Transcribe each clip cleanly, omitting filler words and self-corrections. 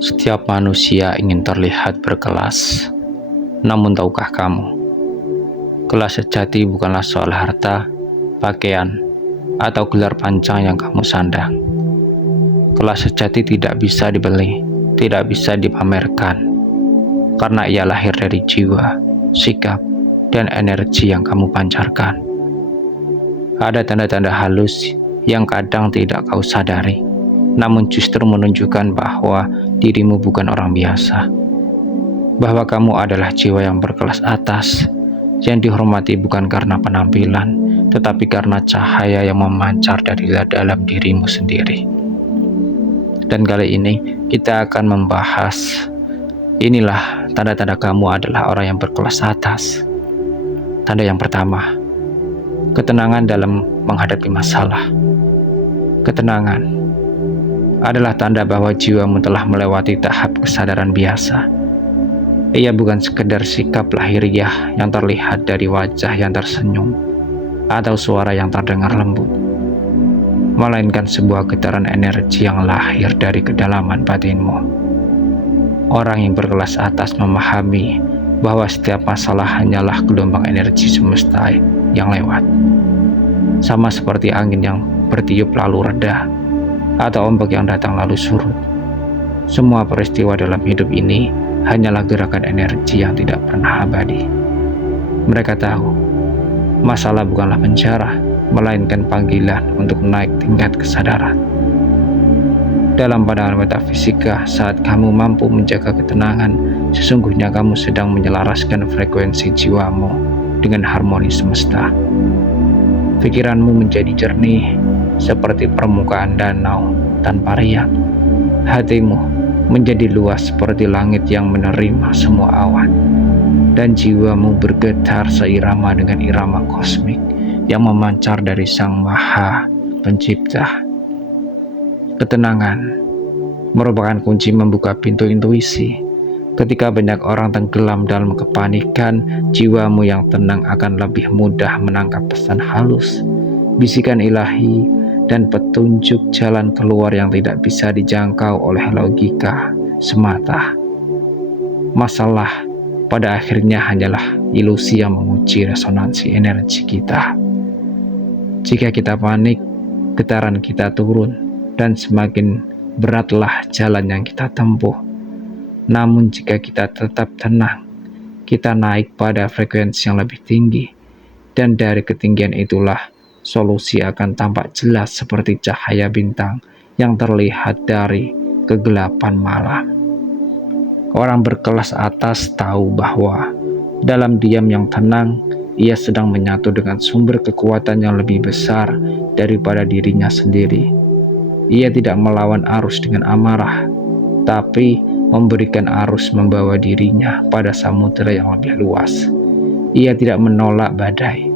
Setiap manusia ingin terlihat berkelas. Namun tahukah kamu, kelas sejati bukanlah soal harta, pakaian, atau gelar panjang yang kamu sandang. Kelas sejati tidak bisa dibeli, tidak bisa dipamerkan, karena ia lahir dari jiwa, sikap, dan energi yang kamu pancarkan. Ada tanda-tanda halus yang kadang tidak kau sadari, namun justru menunjukkan bahwa dirimu bukan orang biasa, bahwa kamu adalah jiwa yang berkelas atas, yang dihormati bukan karena penampilan, tetapi karena cahaya yang memancar dari dalam dirimu sendiri. Dan kali ini kita akan membahas, inilah tanda-tanda kamu adalah orang yang berkelas atas. Tanda yang pertama, ketenangan dalam menghadapi masalah. Ketenangan adalah tanda bahwa jiwamu telah melewati tahap kesadaran biasa. Ia bukan sekedar sikap lahiriah yang terlihat dari wajah yang tersenyum atau suara yang terdengar lembut, melainkan sebuah getaran energi yang lahir dari kedalaman batinmu. Orang yang berkelas atas memahami bahwa setiap masalah hanyalah gelombang energi semesta yang lewat, sama seperti angin yang bertiup lalu reda, atau ombak yang datang lalu surut. Semua peristiwa dalam hidup ini hanyalah gerakan energi yang tidak pernah abadi. Mereka tahu, masalah bukanlah penjara, melainkan panggilan untuk naik tingkat kesadaran. Dalam pandangan metafisika, saat kamu mampu menjaga ketenangan, sesungguhnya kamu sedang menyelaraskan frekuensi jiwamu dengan harmoni semesta. Pikiranmu menjadi jernih, seperti permukaan danau tanpa riak. Hatimu menjadi luas seperti langit yang menerima semua awan. Dan jiwamu bergetar seirama dengan irama kosmik yang memancar dari Sang Maha Pencipta. Ketenangan merupakan kunci membuka pintu intuisi. Ketika banyak orang tenggelam dalam kepanikan, jiwamu yang tenang akan lebih mudah menangkap pesan halus, bisikan ilahi, dan petunjuk jalan keluar yang tidak bisa dijangkau oleh logika semata. Masalah pada akhirnya hanyalah ilusi yang menguji resonansi energi kita. Jika kita panik, getaran kita turun, dan semakin beratlah jalan yang kita tempuh. Namun jika kita tetap tenang, kita naik pada frekuensi yang lebih tinggi, dan dari ketinggian itulah solusi akan tampak jelas seperti cahaya bintang yang terlihat dari kegelapan malam. Orang berkelas atas tahu bahwa dalam diam yang tenang, ia sedang menyatu dengan sumber kekuatan yang lebih besar daripada dirinya sendiri. Ia tidak melawan arus dengan amarah, tapi memberikan arus membawa dirinya pada samudera yang lebih luas. Ia tidak menolak badai,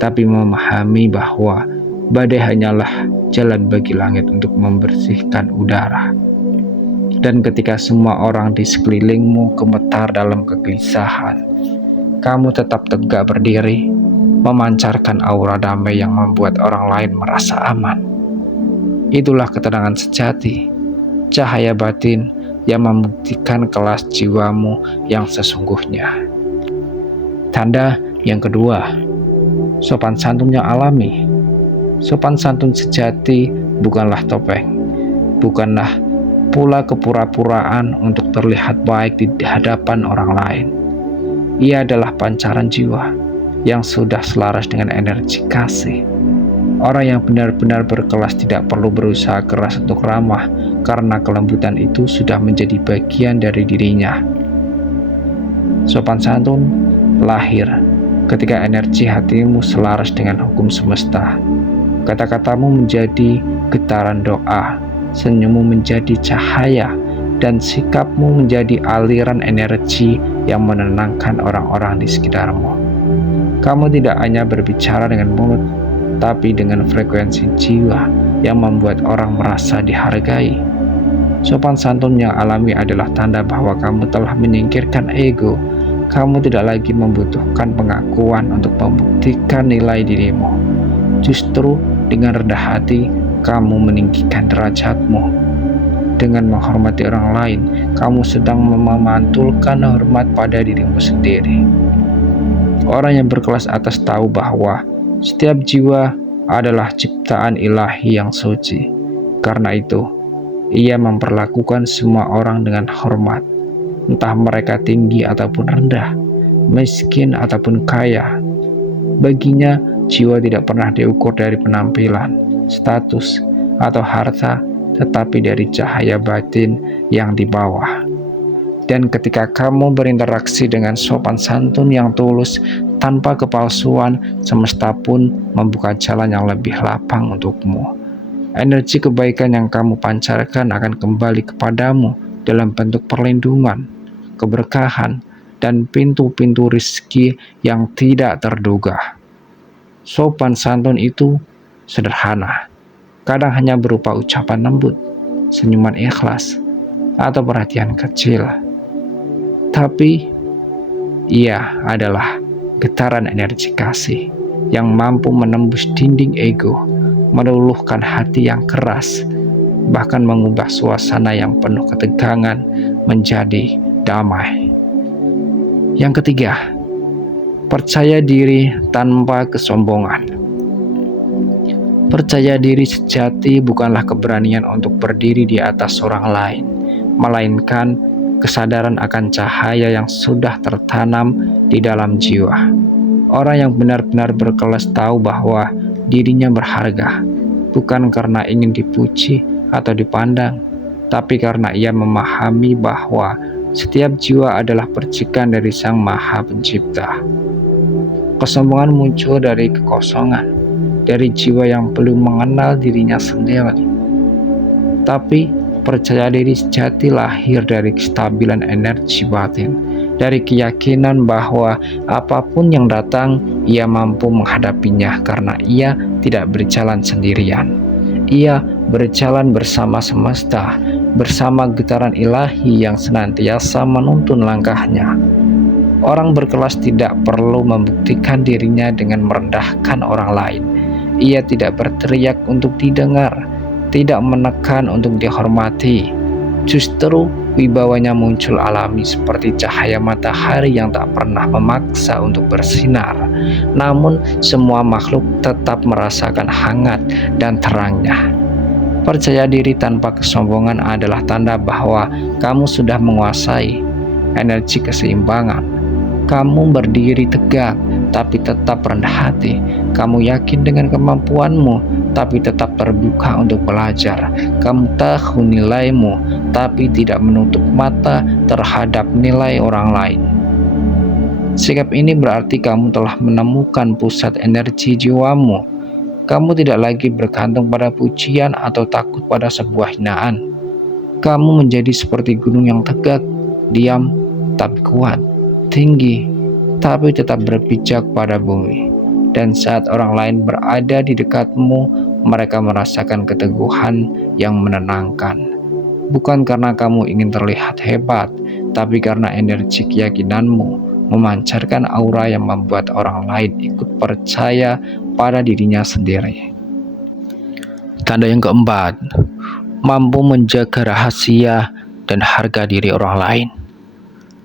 tapi memahami bahwa badai hanyalah jalan bagi langit untuk membersihkan udara. Dan ketika semua orang di sekelilingmu gemetar dalam kegelisahan, kamu tetap tegak berdiri, memancarkan aura damai yang membuat orang lain merasa aman. Itulah ketenangan sejati, cahaya batin yang membuktikan kelas jiwamu yang sesungguhnya. Tanda yang kedua, sopan santun yang alami. Sopan santun sejati bukanlah topeng, bukanlah pula kepura-puraan untuk terlihat baik di hadapan orang lain. Ia adalah pancaran jiwa yang sudah selaras dengan energi kasih. Orang yang benar-benar berkelas tidak perlu berusaha keras untuk ramah, karena kelembutan itu sudah menjadi bagian dari dirinya. Sopan santun lahir ketika energi hatimu selaras dengan hukum semesta. Kata-katamu menjadi getaran doa, senyummu menjadi cahaya, dan sikapmu menjadi aliran energi yang menenangkan orang-orang di sekitarmu. Kamu tidak hanya berbicara dengan mulut, tapi dengan frekuensi jiwa yang membuat orang merasa dihargai. Sopan santun yang alami adalah tanda bahwa kamu telah menyingkirkan ego. Kamu tidak lagi membutuhkan pengakuan untuk membuktikan nilai dirimu. Justru dengan rendah hati, kamu meninggikan derajatmu. Dengan menghormati orang lain, kamu sedang memantulkan hormat pada dirimu sendiri. Orang yang berkelas atas tahu bahwa setiap jiwa adalah ciptaan ilahi yang suci. Karena itu, ia memperlakukan semua orang dengan hormat, entah mereka tinggi ataupun rendah, miskin ataupun kaya. Baginya, jiwa tidak pernah diukur dari penampilan, status, atau harta, tetapi dari cahaya batin yang dibawa. Dan ketika kamu berinteraksi dengan sopan santun yang tulus tanpa kepalsuan, semesta pun membuka jalan yang lebih lapang untukmu. Energi kebaikan yang kamu pancarkan akan kembali kepadamu dalam bentuk perlindungan, keberkahan, dan pintu-pintu rezeki yang tidak terduga. Sopan santun itu sederhana, kadang hanya berupa ucapan lembut, senyuman ikhlas, atau perhatian kecil. Tapi ia adalah getaran energi kasih yang mampu menembus dinding ego, meluluhkan hati yang keras, bahkan mengubah suasana yang penuh ketegangan menjadi damai. Yang ketiga, percaya diri tanpa kesombongan. Percaya diri sejati bukanlah keberanian untuk berdiri di atas orang lain, melainkan kesadaran akan cahaya yang sudah tertanam di dalam jiwa. Orang yang benar-benar berkelas tahu bahwa dirinya berharga, bukan karena ingin dipuji atau dipandang, tapi karena ia memahami bahwa setiap jiwa adalah percikan dari Sang Maha Pencipta. Kesombongan muncul dari kekosongan, dari jiwa yang belum mengenal dirinya sendiri. Tapi percaya diri sejati lahir dari kestabilan energi batin, dari keyakinan bahwa apapun yang datang, ia mampu menghadapinya karena ia tidak berjalan sendirian. Ia berjalan bersama semesta, bersama getaran ilahi yang senantiasa menuntun langkahnya. Orang berkelas tidak perlu membuktikan dirinya dengan merendahkan orang lain. Ia tidak berteriak untuk didengar, tidak menekan untuk dihormati. Justru wibawanya muncul alami seperti cahaya matahari yang tak pernah memaksa untuk bersinar. Namun semua makhluk tetap merasakan hangat dan terangnya. Percaya diri tanpa kesombongan adalah tanda bahwa kamu sudah menguasai energi keseimbangan. Kamu berdiri tegak tapi tetap rendah hati. Kamu yakin dengan kemampuanmu tapi tetap terbuka untuk belajar. Kamu tahu nilaimu tapi tidak menutup mata terhadap nilai orang lain. Sikap ini berarti kamu telah menemukan pusat energi jiwamu. Kamu tidak lagi bergantung pada pujian atau takut pada sebuah hinaan. Kamu menjadi seperti gunung yang tegak, diam tapi kuat, tinggi tapi tetap berpijak pada bumi. Dan saat orang lain berada di dekatmu, mereka merasakan keteguhan yang menenangkan. Bukan karena kamu ingin terlihat hebat, tapi karena energi keyakinanmu memancarkan aura yang membuat orang lain ikut percaya pada dirinya sendiri. Tanda yang keempat, mampu menjaga rahasia dan harga diri orang lain.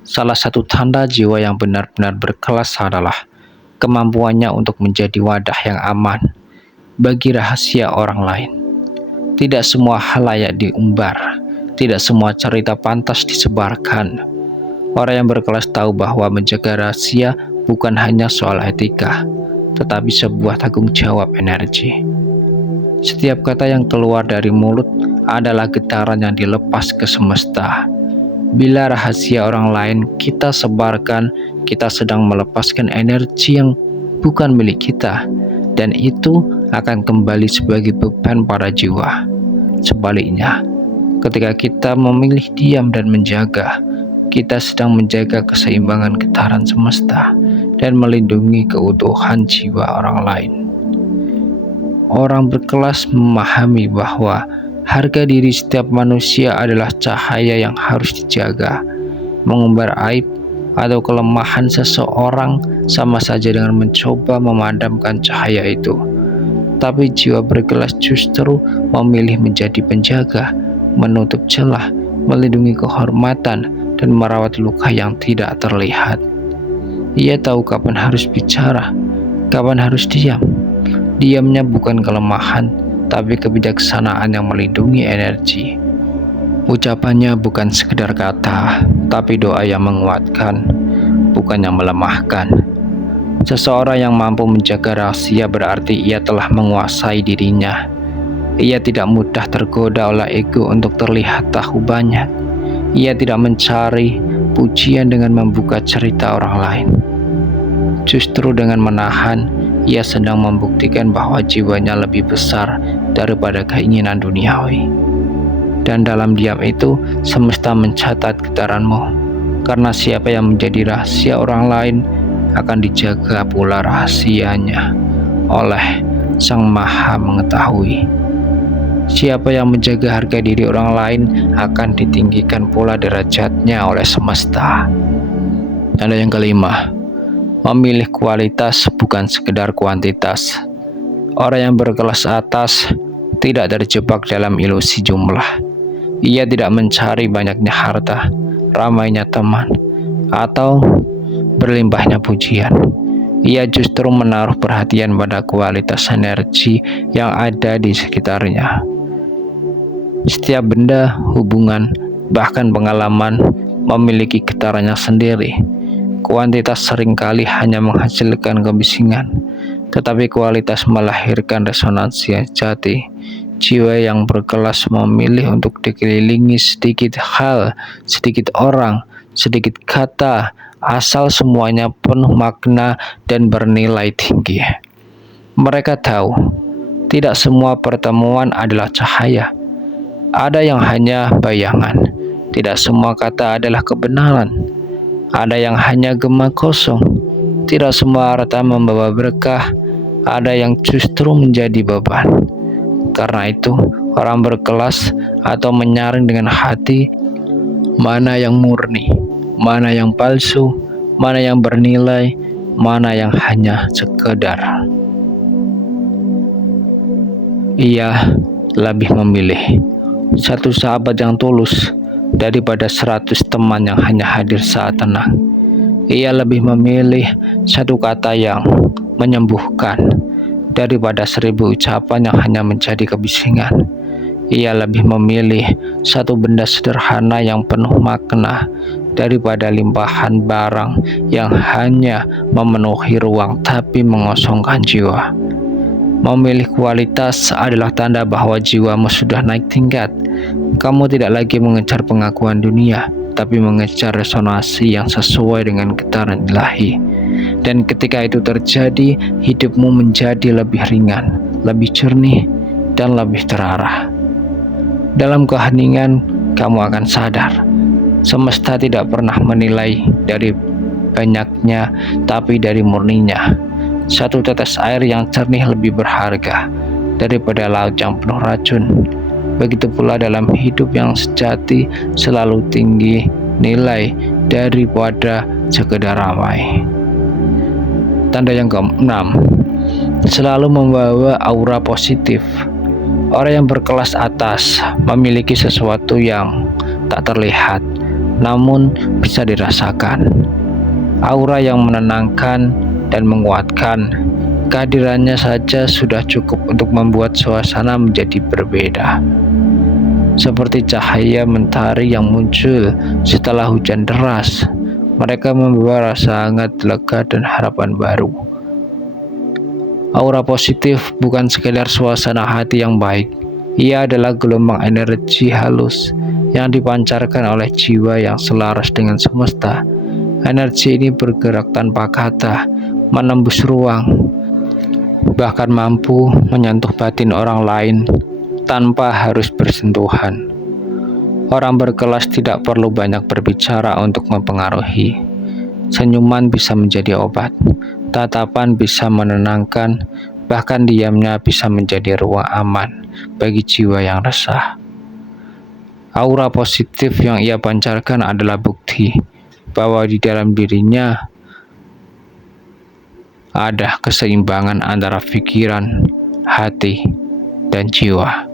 Salah satu tanda jiwa yang benar-benar berkelas adalah kemampuannya untuk menjadi wadah yang aman bagi rahasia orang lain. Tidak semua hal layak diumbar, tidak semua cerita pantas disebarkan. Orang yang berkelas tahu bahwa menjaga rahasia bukan hanya soal etika, tetapi sebuah tanggung jawab energi. Setiap kata yang keluar dari mulut adalah getaran yang dilepas ke semesta. Bila rahasia orang lain kita sebarkan, kita sedang melepaskan energi yang bukan milik kita, dan itu akan kembali sebagai beban pada jiwa. Sebaliknya, ketika kita memilih diam dan menjaga, kita sedang menjaga keseimbangan getaran semesta dan melindungi keutuhan jiwa orang lain. Orang berkelas memahami bahwa harga diri setiap manusia adalah cahaya yang harus dijaga. Mengumbar aib atau kelemahan seseorang sama saja dengan mencoba memadamkan cahaya itu. Tapi jiwa berkelas justru memilih menjadi penjaga, menutup celah, melindungi kehormatan, dan merawat luka yang tidak terlihat. Ia tahu kapan harus bicara, kapan harus diam. Diamnya bukan kelemahan, tapi kebijaksanaan yang melindungi energi. Ucapannya bukan sekedar kata, tapi doa yang menguatkan, bukan yang melemahkan. Seseorang yang mampu menjaga rahasia berarti ia telah menguasai dirinya. Ia tidak mudah tergoda oleh ego untuk terlihat tahu banyak. Ia tidak mencari pujian dengan membuka cerita orang lain. Justru dengan menahan, ia sedang membuktikan bahwa jiwanya lebih besar daripada keinginan duniawi. Dan dalam diam itu, semesta mencatat getaranmu. Karena siapa yang menjadi rahasia orang lain akan dijaga pula rahasianya oleh Sang Maha Mengetahui. Siapa yang menjaga harga diri orang lain akan ditinggikan pula derajatnya oleh semesta. Ada yang kelima, memilih kualitas bukan sekedar kuantitas. Orang yang berkelas atas tidak terjebak dalam ilusi jumlah. Ia tidak mencari banyaknya harta, ramainya teman, atau berlimpahnya pujian. Ia justru menaruh perhatian pada kualitas energi yang ada di sekitarnya. Setiap benda, hubungan, bahkan pengalaman memiliki getarannya sendiri. Kuantitas seringkali hanya menghasilkan kebisingan, tetapi kualitas melahirkan resonansi yang jati. Jiwa yang berkelas memilih untuk dikelilingi sedikit hal, sedikit orang, sedikit kata, asal semuanya penuh makna dan bernilai tinggi. Mereka tahu, tidak semua pertemuan adalah cahaya. Ada yang hanya bayangan. Tidak semua kata adalah kebenaran. Ada yang hanya gema kosong. Tidak semua harta membawa berkah. Ada yang justru menjadi beban. Karena itu, orang berkelas atau menyaring dengan hati, mana yang murni, mana yang palsu, mana yang bernilai, mana yang hanya sekedar. Ia lebih memilih satu sahabat yang tulus daripada 100 teman yang hanya hadir saat tenang. Ia lebih memilih satu kata yang menyembuhkan daripada 1000 ucapan yang hanya menjadi kebisingan. Ia lebih memilih satu benda sederhana yang penuh makna daripada limpahan barang yang hanya memenuhi ruang tapi mengosongkan jiwa. Memilih kualitas adalah tanda bahwa jiwamu sudah naik tingkat. Kamu tidak lagi mengejar pengakuan dunia, tapi mengejar resonansi yang sesuai dengan getaran ilahi. Dan ketika itu terjadi, hidupmu menjadi lebih ringan, lebih jernih, dan lebih terarah. Dalam keheningan, kamu akan sadar, semesta tidak pernah menilai dari banyaknya, tapi dari murninya. Satu tetes air yang jernih lebih berharga daripada laut yang penuh racun. Begitu pula dalam hidup yang sejati selalu tinggi nilai daripada sekedar ramai. Tanda yang keenam, selalu membawa aura positif. Orang yang berkelas atas memiliki sesuatu yang tak terlihat, namun bisa dirasakan. Aura yang menenangkan dan menguatkan. Kehadirannya saja sudah cukup untuk membuat suasana menjadi berbeda. Seperti cahaya mentari yang muncul setelah hujan deras, mereka membawa rasa hangat, lega, dan harapan baru. Aura positif bukan sekedar suasana hati yang baik. Ia adalah gelombang energi halus yang dipancarkan oleh jiwa yang selaras dengan semesta. Energi ini bergerak tanpa kata, menembus ruang, bahkan mampu menyentuh batin orang lain tanpa harus bersentuhan. Orang berkelas tidak perlu banyak berbicara untuk mempengaruhi. Senyuman bisa menjadi obat, tatapan bisa menenangkan, bahkan diamnya bisa menjadi ruang aman bagi jiwa yang resah. Aura positif yang ia pancarkan adalah bukti bahwa di dalam dirinya ada keseimbangan antara pikiran, hati, dan jiwa.